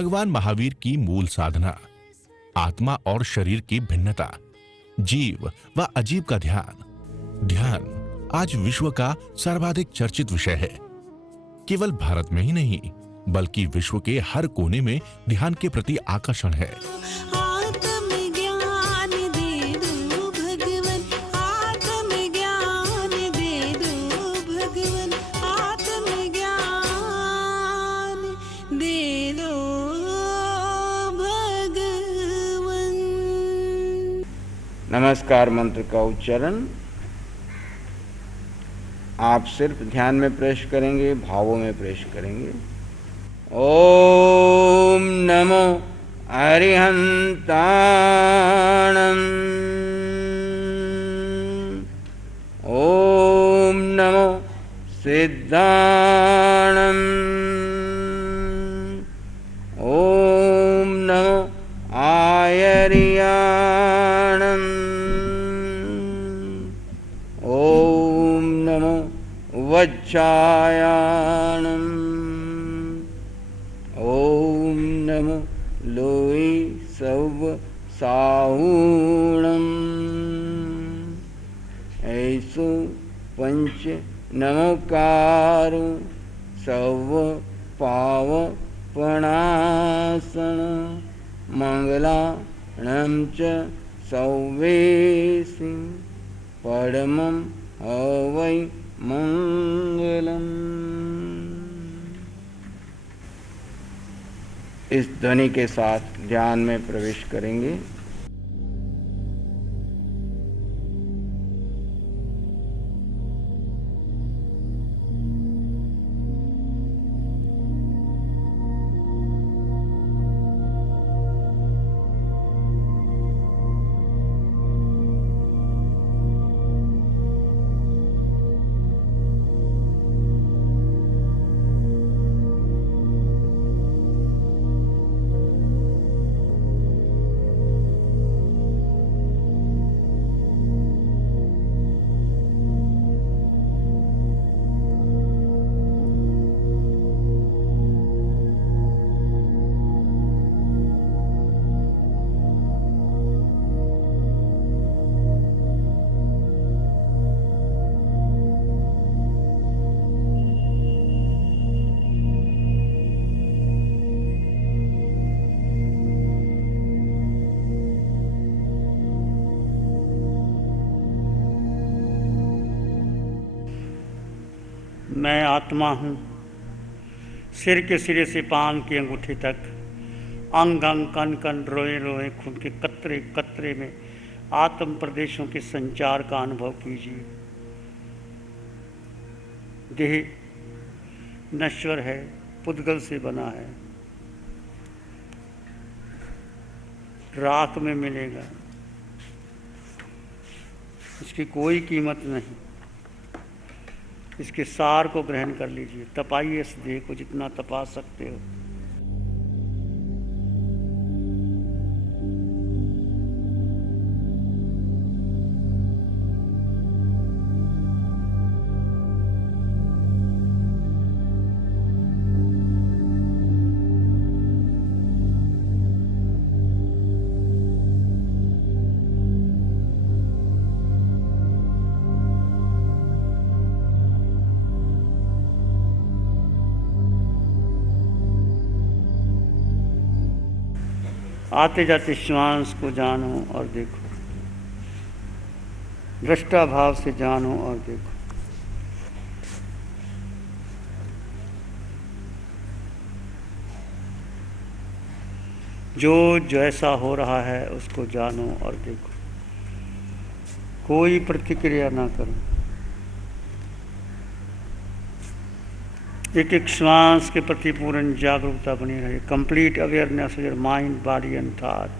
भगवान महावीर की मूल साधना, आत्मा और शरीर की भिन्नता, जीव व अजीव का ध्यान। ध्यान आज विश्व का सर्वाधिक चर्चित विषय है। केवल भारत में ही नहीं, बल्कि विश्व के हर कोने में ध्यान के प्रति आकर्षण है। आत्मज्ञान दे दो भगवन, आत्मज्ञान दे दो भगवन, आत्मज्ञान दे दो भगवन। नमस्कार मंत्र का उच्चारण आप सिर्फ ध्यान में प्रवेश करेंगे, भावों में प्रवेश करेंगे। ओम नमो अरिहंताणं, ओम नमो सिद्धाणं, ओम नमो आयर्याणं, ओम नमो वज्रायाणं, ओम नमो लोई सव साहूणं। ऐसो पंच नमोकारो सव पावपणासन, मंगलाणं च सौवेसि परमं हवै मंगलम्। इस ध्वनि के साथ ध्यान में प्रवेश करेंगे। मैं आत्मा हूँ। सिर के सिरे से पान की अंगूठी तक, अंग अंग कण कण रोए रोए खून के कतरे कतरे में आत्म प्रदेशों के संचार का अनुभव कीजिए। देह नश्वर है, पुद्गल से बना है, राख में मिलेगा, इसकी कोई कीमत नहीं। इसके सार को ग्रहण कर लीजिए। तपाइए इस देह को जितना तपा सकते हो। आते जाते श्वास को जानो और देखो, दृष्टा भाव से जानो और देखो। जो जैसा हो रहा है उसको जानो और देखो। कोई प्रतिक्रिया ना करो। एक एक श्वास के प्रति पूर्ण जागरूकता बनी रहे। Complete awareness of your mind, body and thought.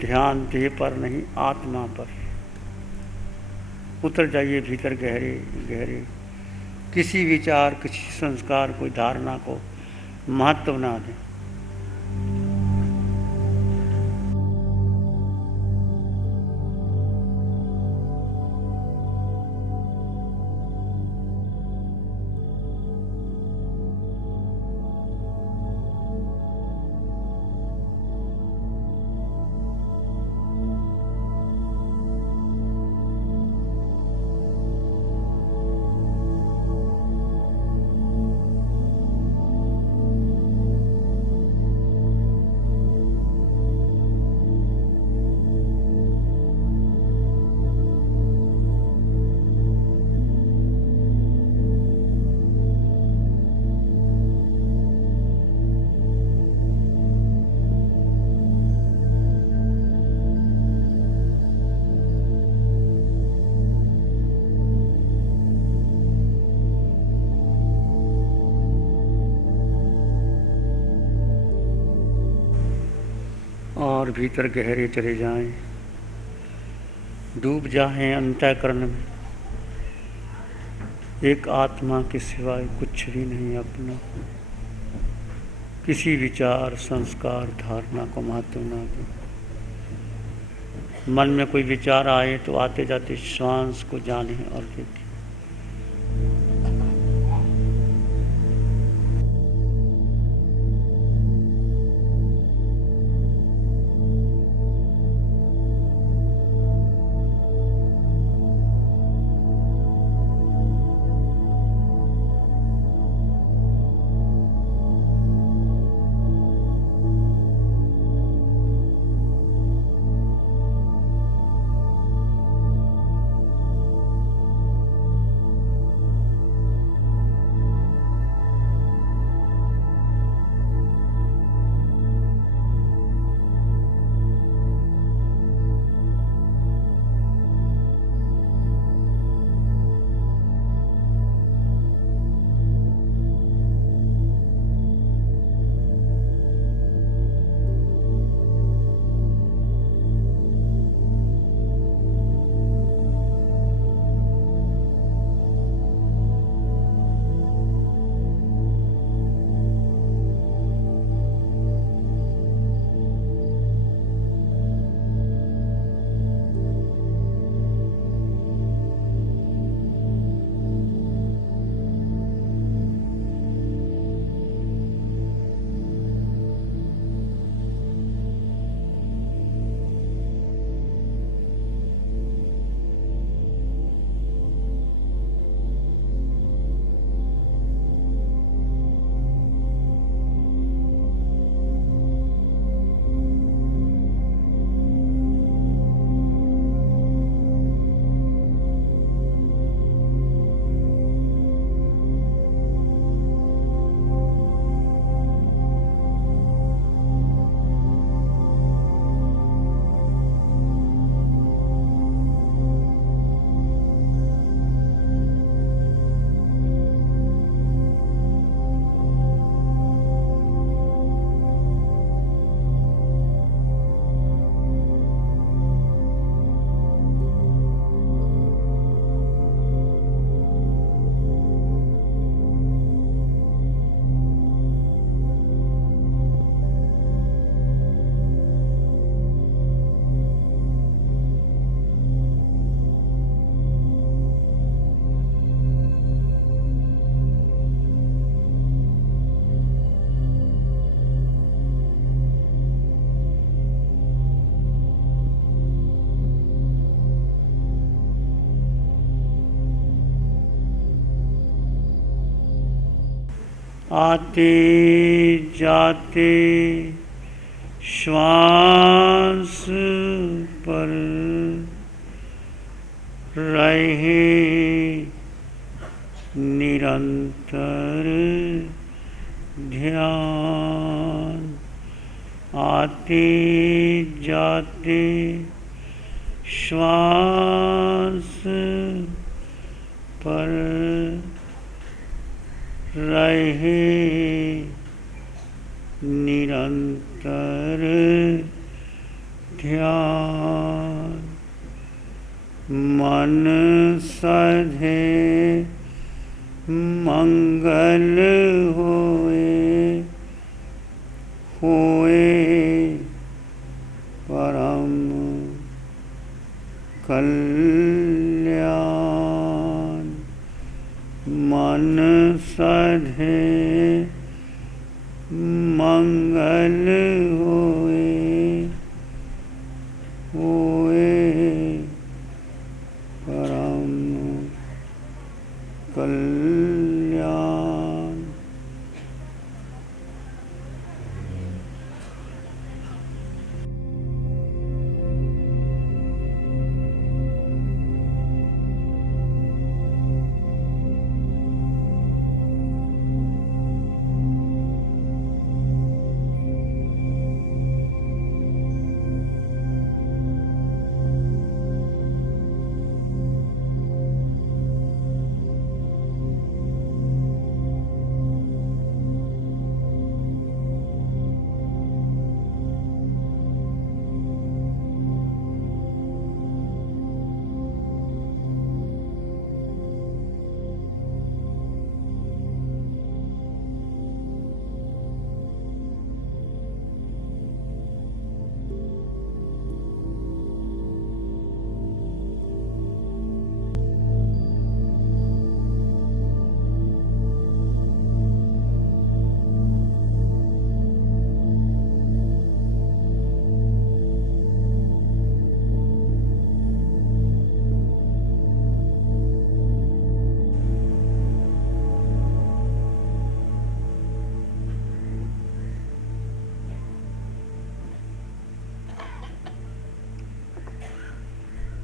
ध्यान देह पर नहीं, आत्मा पर। उतर जाइए भीतर गहरे गहरे। किसी विचार, किसी संस्कार, कोई धारणा को महत्व ना दें। भीतर गहरे चले जाएं, डूब जाएं अंतःकरण में। एक आत्मा के सिवाय कुछ भी नहीं अपना। किसी विचार, संस्कार, धारणा को महत्व ना दें। मन में कोई विचार आए तो आते जाते श्वास को जाने और देखें। आते जाते श्वास पर रहे निरंतर ध्यान। आते जाते श्वास पर रहे निरंतर ध्यान। मन सधे मंगल होए परम कल्याण। मन सधे मंगल होए परम कल्याण।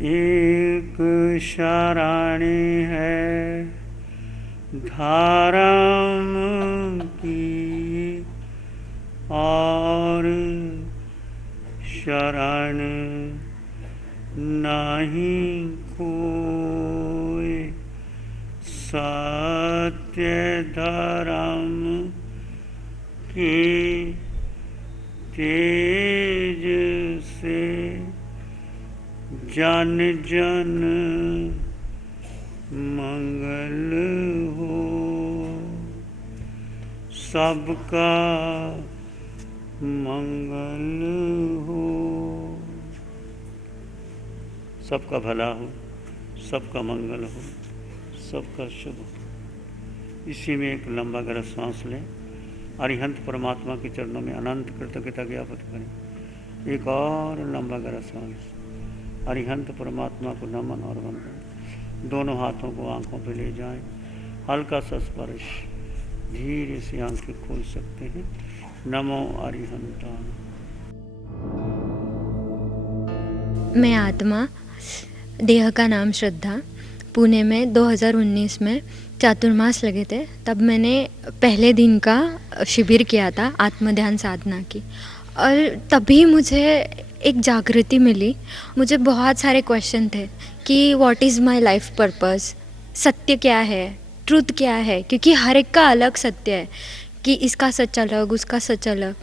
एक शरणी है धर्म की और शरण नहीं कोई, सत्य धर्म की तेज से जन जन मंगल हो, सबका मंगल हो, सबका भला हो, सबका मंगल हो, सबका शुभ हो। इसी में एक लंबा गहरा सांस लें, अरिहंत परमात्मा के चरणों में अनंत कृतज्ञता ज्ञापित करें। एक और लंबा गहरा सांस, अरिहंत परमात्मा को नमन और वंदन। दोनों हाथों को आंखों पे ले जाएं, हल्का सा स्पर्श, धीरे से आंखें खोल सकते हैं। नमो अरिहंता। मैं आत्मा, देह का नाम श्रद्धा। पुणे में 2019 में चातुर्मास लगे थे, तब मैंने पहले दिन का शिविर किया था आत्म ध्यान साधना की, और तभी मुझे एक जागृति मिली। मुझे बहुत सारे क्वेश्चन थे कि what is my life purpose, सत्य क्या है, ट्रुथ क्या है, क्योंकि हर एक का अलग सत्य है कि इसका सच अलग, उसका सच अलग,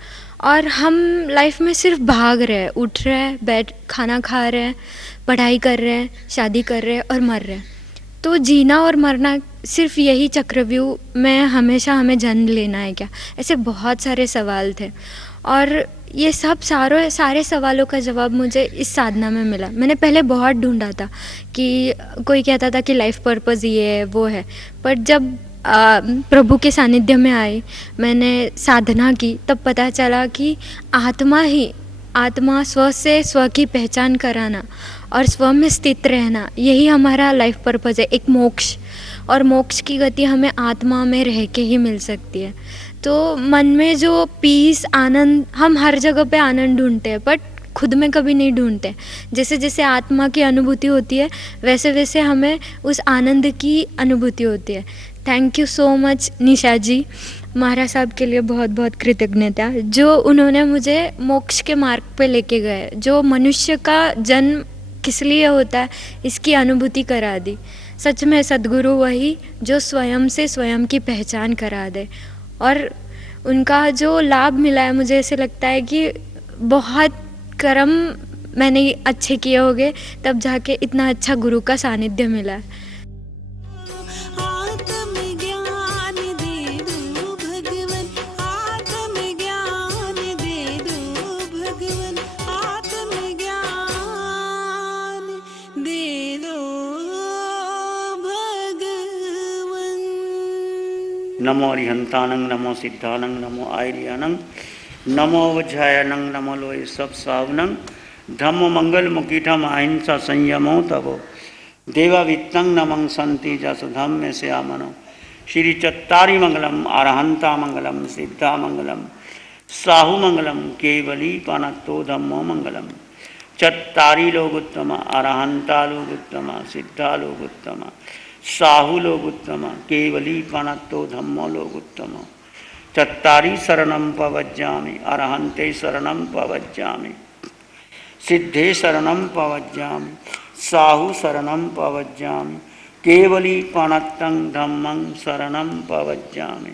और हम लाइफ में सिर्फ भाग रहे हैं, उठ रहे हैं, बैठ खाना खा रहे हैं, पढ़ाई कर रहे हैं, शादी कर रहे हैं और मर रहे हैं। तो जीना और मरना सिर्फ यही चक्रव्यूह में हमेशा हमें जन्म लेना है क्या? ऐसे बहुत सारे सवाल थे, और ये सब सारे सवालों का जवाब मुझे इस साधना में मिला। मैंने पहले बहुत ढूंढा था कि कोई कहता था कि लाइफ पर्पस ये है वो है, पर जब प्रभु के सानिध्य में आई, मैंने साधना की, तब पता चला कि आत्मा स्व से स्व की पहचान कराना और स्व में स्थित रहना, यही हमारा लाइफ पर्पस है, एक मोक्ष। और मोक्ष की गति हमें आत्मा में रह के ही मिल सकती है। तो मन में जो पीस, आनंद, हम हर जगह पे आनंद ढूंढते हैं, बट खुद में कभी नहीं ढूंढते। जैसे जैसे आत्मा की अनुभूति होती है, वैसे वैसे हमें उस आनंद की अनुभूति होती है। थैंक यू सो मच निशा जी, महाराज साहब के लिए बहुत बहुत कृतज्ञता, जो उन्होंने मुझे मोक्ष के मार्ग पे लेके गए, जो मनुष्य का जन्म किस लिए होता है इसकी अनुभूति करा दी। सच में सद्गुरु वही जो स्वयं से स्वयं की पहचान करा दे, और उनका जो लाभ मिला है, मुझे ऐसे लगता है कि बहुत कर्म मैंने अच्छे किए होंगे, तब जाके इतना अच्छा गुरु का सानिध्य मिला है। आत्मज्ञान दे दो भगवन, आत्मज्ञान दे दो भगवन, आत्मज्ञान दे दो भगवन। नमो अरिहंतानंग, नमो सिद्धानंग, नमो आर्यानंग, नमो वज्रायनंग, नमो लोय सब सावनंग, धम्म मंगल मुकीठम अहिंसा संयमो तबो देवा वित्तंग नमं संति जसु धम्म से आमनो। श्री चत्तारी मंगलम, अरहंता मंगलम, सिद्धा मंगलम, साहु मंगलम, केवली पानत्तो धम्मो मंगलम। चत्तारी लोग उत्तम, अरहंता लोग उत्तम, सिद्धा लोग उत्तम, साहु लोग उत्तम, केवली पानत्तो धम्मो लोग उत्तम। चत्तारी शरणं पवज्जामि, अरहंते शरणं पवज्जामि, सिद्धे शरणं पवज्जामि, साहु शरणं पवज्जामि, केवली पाणत्तं धम्मं शरणं पवज्जामि।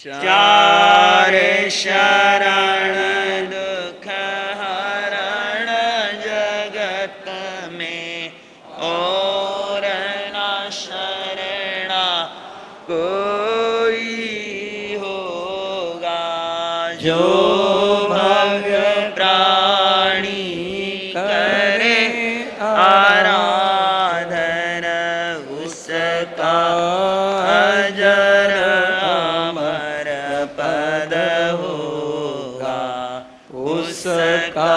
चार शरण दुख हरण जगत में, और न शरणा कोई होगा। जो भग प्राणी करे आराधन, उसका अजर अमर पद होगा, उसका